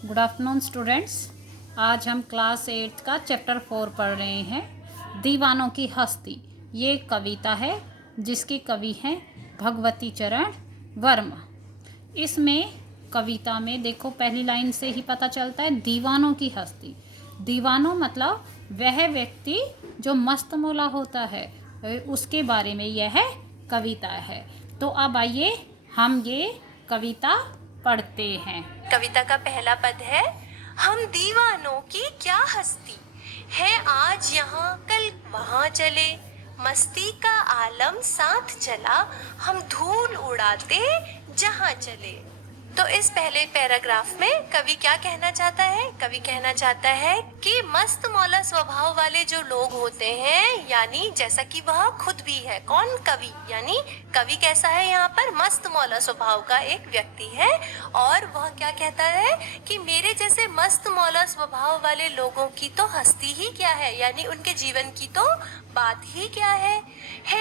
Good afternoon students. आज हम class 8 का चैप्टर 4 पढ़ रहे हैं, दीवानों की हस्ती। ये कविता है जिसकी कवि हैं भगवती चरण वर्मा। इसमें कविता में देखो पहली लाइन से ही पता चलता है दीवानों की हस्ती। दीवानों मतलब वह व्यक्ति जो मस्त मौला होता है, उसके बारे में यह कविता है। तो अब आइए हम ये कविता पढ़ते हैं। कविता का पहला पद है, हम दीवानों की क्या हस्ती है, आज यहाँ कल वहाँ चले, मस्ती का आलम साथ चला, हम धूल उड़ाते जहाँ चले। तो इस पहले पैराग्राफ में कवि क्या कहना चाहता है? कवि कहना चाहता है कि मस्त मौला स्वभाव वाले जो लोग होते हैं, यानी जैसा कि वह खुद भी है। कौन? कवि। यानी कवि कैसा है? यहाँ पर मस्त मौला स्वभाव का एक व्यक्ति है और वह क्या कहता है कि मेरे जैसे मस्त मौला स्वभाव वाले लोगों की तो हस्ती ही क्या है, यानी उनके जीवन की तो बात ही क्या है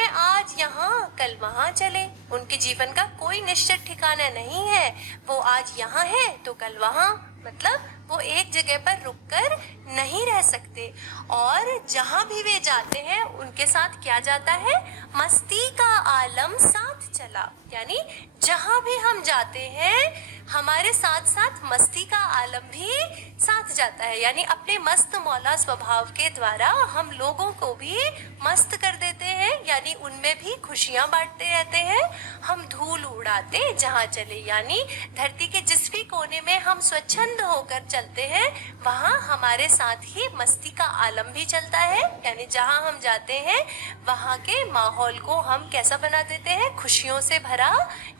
आज यहाँ कल वहाँ चले। उनके जीवन का कोई निश्चित ठिकाना नहीं है, वो आज यहाँ है तो कल वहाँ, मतलब वो एक जगह पर रुककर नहीं रह सकते। और जहाँ भी वे जाते हैं उनके साथ क्या जाता है? मस्ती का आलम साथ चला, यानी जहाँ भी हम जाते हैं हमारे साथ साथ मस्ती का आलम भी साथ जाता है। यानी अपने मस्त मौला स्वभाव के द्वारा हम लोगों को भी मस्त कर देते हैं, यानी उनमें भी खुशियां बांटते रहते हैं। हम धूल उड़ाते जहाँ चले, यानी धरती के जिस भी कोने में हम स्वच्छंद होकर चलते हैं वहाँ हमारे साथ ही मस्ती का आलम भी चलता है। यानी जहाँ हम जाते हैं वहाँ के माहौल को हम कैसा बना देते हैं? खुशियों से भरा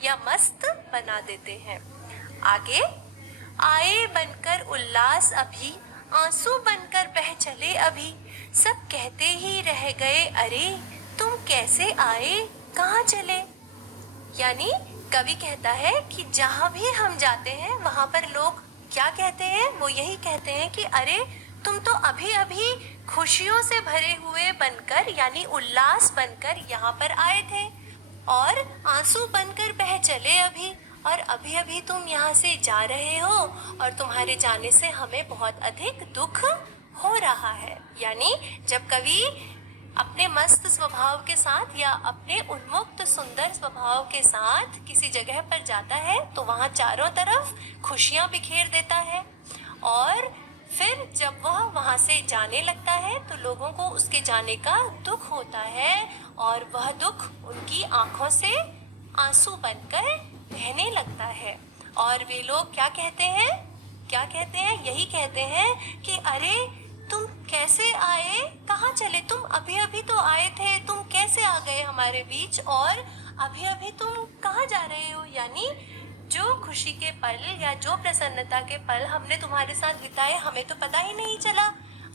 या मस्त बना देते हैं। आगे, आए बनकर उल्लास अभी, आंसू बनकर बह चले अभी, सब कहते ही रह गए अरे, तुम कैसे आए कहाँ चले। यानी कवि कहता है कि जहाँ भी हम जाते हैं वहाँ पर लोग क्या कहते हैं? वो यही कहते हैं कि अरे तुम तो अभी अभी खुशियों से भरे हुए बनकर, यानी उल्लास बनकर यहाँ पर आए थे, और आंसू बनकर बह चले अभी, और अभी अभी तुम यहाँ से जा रहे हो और तुम्हारे जाने से हमें बहुत अधिक दुख हो रहा है। यानी जब कवि अपने मस्त स्वभाव के साथ या अपने उन्मुक्त सुंदर स्वभाव के साथ किसी जगह पर जाता है तो वहाँ चारों तरफ खुशियाँ बिखेर देता है, और फिर जब वह वहाँ से जाने लगता है तो लोगों को उसके जाने का दुख होता है, और वह दुख उनकी आंखों से आंसू बनकर बहने लगता है। और वे लोग क्या कहते हैं? क्या कहते हैं? यही कहते हैं कि अरे तुम कैसे आए कहाँ चले, तुम अभी अभी तो आए थे, तुम कैसे आ गए हमारे बीच, और अभी अभी तुम कहाँ जा रहे हो। यानी जो खुशी के पल या जो प्रसन्नता के पल हमने तुम्हारे साथ बिताए हमें तो पता ही नहीं चला,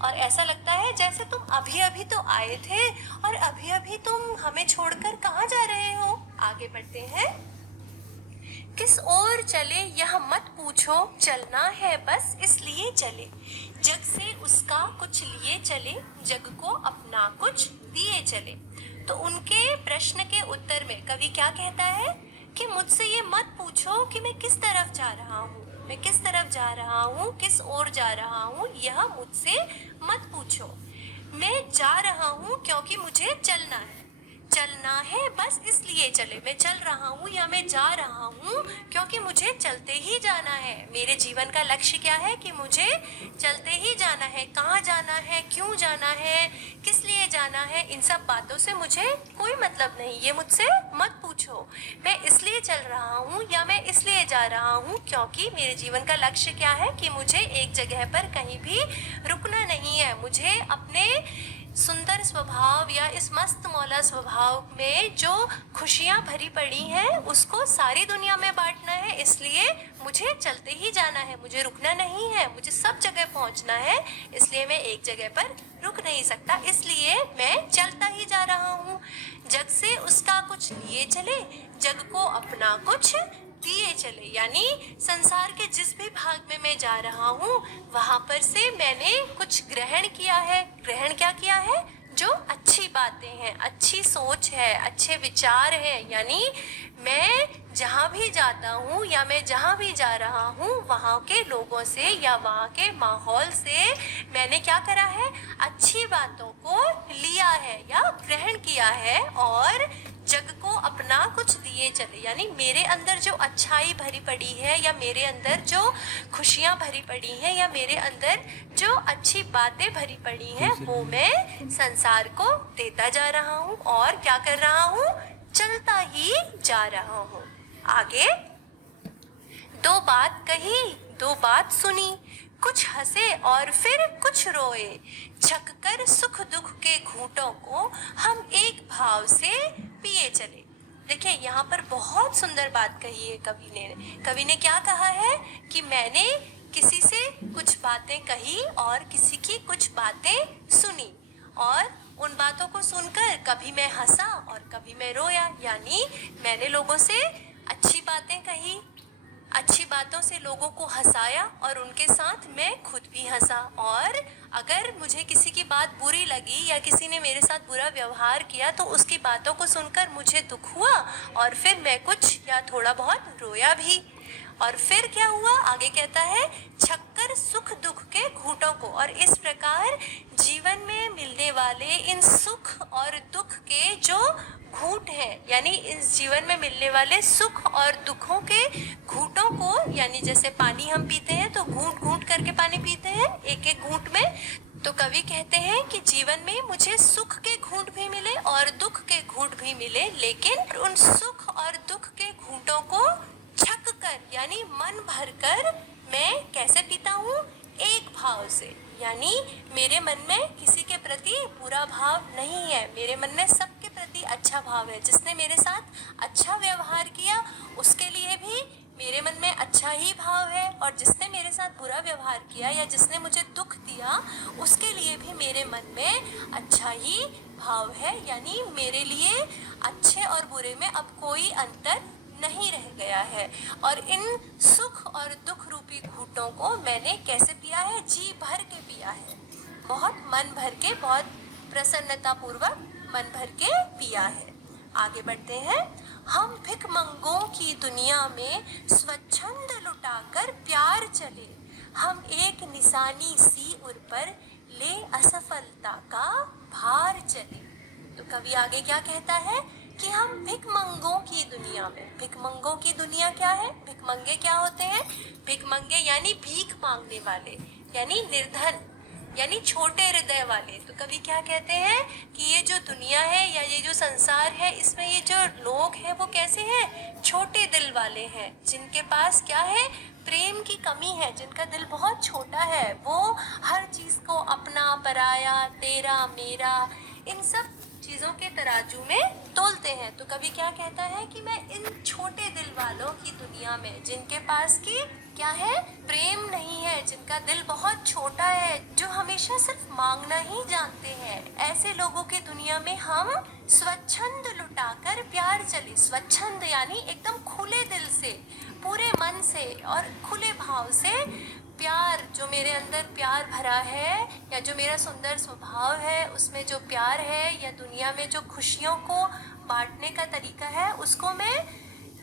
और ऐसा लगता है जैसे तुम अभी अभी तो आए थे और अभी अभी तुम हमें छोड़कर कहाँ जा रहे हो। आगे बढ़ते हैं। किस ओर चले यह मत पूछो, चलना है बस इसलिए चले, जग से उसका कुछ लिए चले, जग को अपना कुछ दिए चले। तो उनके प्रश्न के उत्तर में कवि क्या कहता है कि मुझसे ये मत पूछो कि मैं किस तरफ जा रहा हूँ, मैं किस तरफ जा रहा हूँ, किस ओर जा रहा हूँ, यह मुझसे मत पूछो। मैं जा रहा हूँ क्योंकि मुझे चलना है, चलना है बस इसलिए चले। मैं चल रहा हूँ या मैं जा रहा हूँ क्योंकि मुझे चलते ही जाना है। मेरे जीवन का लक्ष्य क्या है कि मुझे चलते ही जाना है। कहाँ जाना है, क्यों जाना है, किस लिए जाना है, इन सब बातों से मुझे कोई मतलब नहीं, ये मुझसे मत पूछो। मैं इसलिए चल रहा हूँ या मैं इसलिए जा रहा हूँ क्योंकि मेरे जीवन का लक्ष्य क्या है कि मुझे एक जगह पर कहीं भी रुकना नहीं है। मुझे अपने सुंदर स्वभाव या इस मस्त मौला स्वभाव में जो खुशियाँ भरी पड़ी हैं उसको सारी दुनिया में बांटना है, इसलिए मुझे चलते ही जाना है, मुझे रुकना नहीं है, मुझे सब जगह पहुंचना है, इसलिए मैं एक जगह पर रुक नहीं सकता, इसलिए मैं चलता ही जा रहा हूँ। जग से उसका कुछ लिए चले, जग को अपना कुछ दिए चले। यानी संसार के जिस भी भाग में मैं जा रहा हूँ वहां पर से मैंने कुछ ग्रहण किया है। ग्रहण क्या किया है? जो अच्छी बातें हैं, अच्छी सोच है, अच्छे विचार हैं, यानी मैं जहाँ भी जाता हूँ या मैं जहाँ भी जा रहा हूँ वहाँ के लोगों से या वहाँ के माहौल से मैंने क्या करा है, अच्छी बातों को लिया है या ग्रहण किया है और जग को अपना कुछ दिए चले। यानी मेरे अंदर जो अच्छाई भरी पड़ी है या मेरे अंदर जो खुशियाँ भरी पड़ी हैं या मेरे अंदर जो अच्छी बातें भरी पड़ी हैं वो मैं संसार को देता जा रहा हूँ और क्या कर रहा हूँ, चलता ही जा रहा हूँ। आगे, दो बात कही, दो बात सुनी, कुछ हंसे और फिर कुछ रोए, छक कर सुख दुख के घूंटों को हम एक भाव से पिए चले। देखिए यहाँ पर बहुत सुंदर बात कही है कवि ने क्या कहा है कि मैंने किसी से कुछ बातें कही और किसी की कुछ बातें सुनी और उन बातों को सुनकर कभी मैं हंसा और कभी मैं रोया। यानी मैंने लोगों से अच्छी बातें कही, अच्छी बातों से लोगों को हंसाया और उनके साथ मैं खुद भी हंसा, और अगर मुझे किसी की बात बुरी लगी या किसी ने मेरे साथ बुरा व्यवहार किया तो उसकी बातों को सुनकर मुझे दुख हुआ और फिर मैं कुछ या थोड़ा बहुत रोया भी। और फिर क्या हुआ, आगे कहता है, छक्कर सुख दुख के घूंटों को। और इस प्रकार जीवन में मिलने वाले इन सुख और दुख के जो घूंट है, यानी इस जीवन में मिलने वाले सुख और दुखों के घूंटों को, यानी जैसे पानी हम पीते हैं तो घूंट घूंट करके पानी पीते हैं एक एक घूंट में, तो कवि कहते हैं कि जीवन में मुझे सुख के घूंट भी मिले और दुख के घूंट भी मिले, लेकिन उन सुख और दुख के घूंटों को छक कर यानी मन भर कर मैं कैसे पीता हूँ, एक भाव से। यानी मेरे मन में किसी के प्रति बुरा भाव नहीं है, मेरे मन में सबके प्रति अच्छा भाव है। जिसने मेरे साथ अच्छा व्यवहार किया उसके लिए भी मेरे मन में अच्छा ही भाव है, और जिसने मेरे साथ बुरा व्यवहार किया या जिसने मुझे दुख दिया उसके लिए भी मेरे मन में अच्छा ही भाव है। यानी मेरे लिए अच्छे और बुरे में अब कोई अंतर नहीं रह गया है। और इन सुख और दुख रूपी घूंटों को मैंने कैसे पिया है, जी भर के पिया है, बहुत मन भर के, बहुत प्रसन्नता पूर्वक मन भर के पिया है। आगे बढ़ते हैं, हम भिखमंगों की दुनिया में स्वच्छंद लुटाकर प्यार चले, हम एक निशानी सी उर पर ले असफलता का भार चले। तो कवि आगे क्या कहता है कि हम भिखमंगों की दुनिया में, भिखमंगों की दुनिया क्या है, भिखमंगे क्या होते हैं, भिखमंगे यानी भीख मांगने वाले, यानी निर्धन, यानी छोटे हृदय वाले। तो कवि क्या कहते हैं कि ये जो दुनिया है या ये जो संसार है इसमें ये जो लोग हैं वो कैसे हैं, छोटे दिल वाले हैं, जिनके पास क्या है, प्रेम की कमी है, जिनका दिल बहुत छोटा है, वो हर चीज को अपना पराया तेरा मेरा इन सब चीजों के तराजू में तोलते हैं। तो कवि क्या कहता है कि मैं इन छोटे दिल वालों की दुनिया में, जिनके पास की क्या है, प्रेम नहीं है, जिनका दिल बहुत छोटा है, जो हमेशा सिर्फ मांगना ही जानते हैं, ऐसे लोगों की दुनिया में हम स्वच्छंद लुटाकर प्यार चले। स्वच्छंद यानी एकदम खुले दिल से, पूरे मन से और खुले भाव से प्यार, जो मेरे अंदर प्यार भरा है या जो मेरा सुंदर स्वभाव है उसमें जो प्यार है, या दुनिया में जो खुशियों को बांटने का तरीका है उसको मैं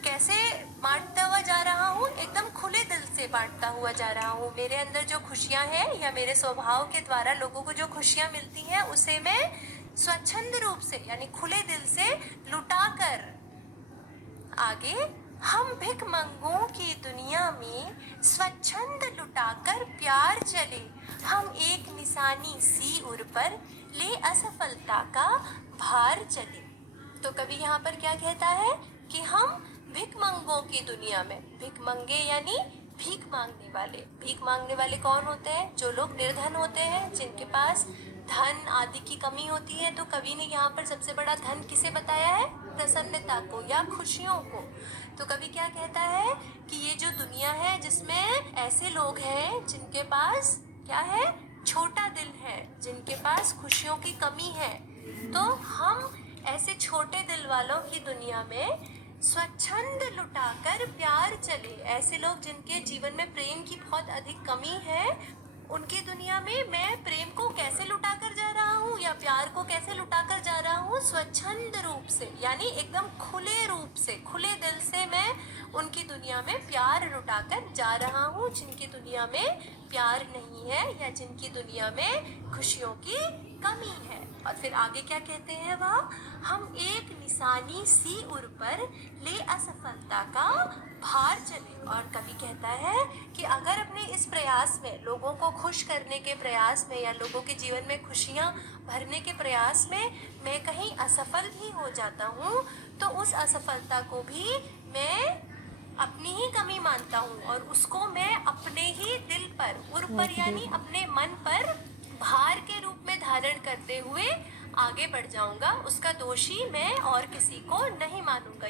कैसे बांटता हुआ जा रहा हूँ, एकदम खुले दिल से बांटता हुआ जा रहा हूँ। मेरे अंदर जो खुशियाँ हैं या मेरे स्वभाव के द्वारा लोगों को जो खुशियाँ मिलती हैं उसे मैं स्वच्छंद रूप से यानी खुले दिल से लुटा कर, आगे, हम भिखमंगों की दुनिया में स्वच्छंद लुटाकर प्यार चले, हम एक निशानी सी उर पर ले असफलता का भार चले। तो कवि यहाँ पर क्या कहता है कि हम भिखमंगों की दुनिया में, भिखमंगे यानी भीख मांगने वाले। भीख मांगने वाले कौन होते हैं, जो लोग निर्धन होते हैं, जिनके पास धन आदि की कमी होती है। तो कवि ने यहाँ पर सबसे बड़ा धन किसे बताया है, प्रसन्नता को या खुशियों को। तो कवि क्या कहता है कि ये जो दुनिया है जिसमें ऐसे लोग हैं जिनके पास क्या है, छोटा दिल है, जिनके पास खुशियों की कमी है, तो हम ऐसे छोटे दिल वालों की दुनिया में स्वच्छंद लुटाकर प्यार चले। ऐसे लोग जिनके जीवन में प्रेम की बहुत अधिक कमी है उनकी दुनिया में मैं प्रेम को कैसे लुटा कर जा रहा हूँ या प्यार को कैसे लुटा कर जा रहा हूँ, स्वच्छंद रूप से, यानी एकदम खुले रूप से, खुले दिल से मैं उनकी दुनिया में प्यार लुटा कर जा रहा हूँ जिनकी दुनिया में प्यार नहीं है या जिनकी दुनिया में खुशियों की कमी है। और फिर आगे क्या कहते हैं वह, हम एक निशानी सी उर पर ले असफलता का भार चले। और कवि कहता है कि अगर अपने इस प्रयास में, लोगों को खुश करने के प्रयास में या लोगों के जीवन में खुशियाँ भरने के प्रयास में मैं कहीं असफल भी हो जाता हूँ, तो उस असफलता को भी मैं अपनी ही कमी मानता हूँ और उसको मैं अपने ही दिल पर, उर पर यानी अपने मन पर भार के रूप में धारण करते हुए आगे बढ़ जाऊंगा। उसका दोषी मैं और किसी को नहीं मानूंगा।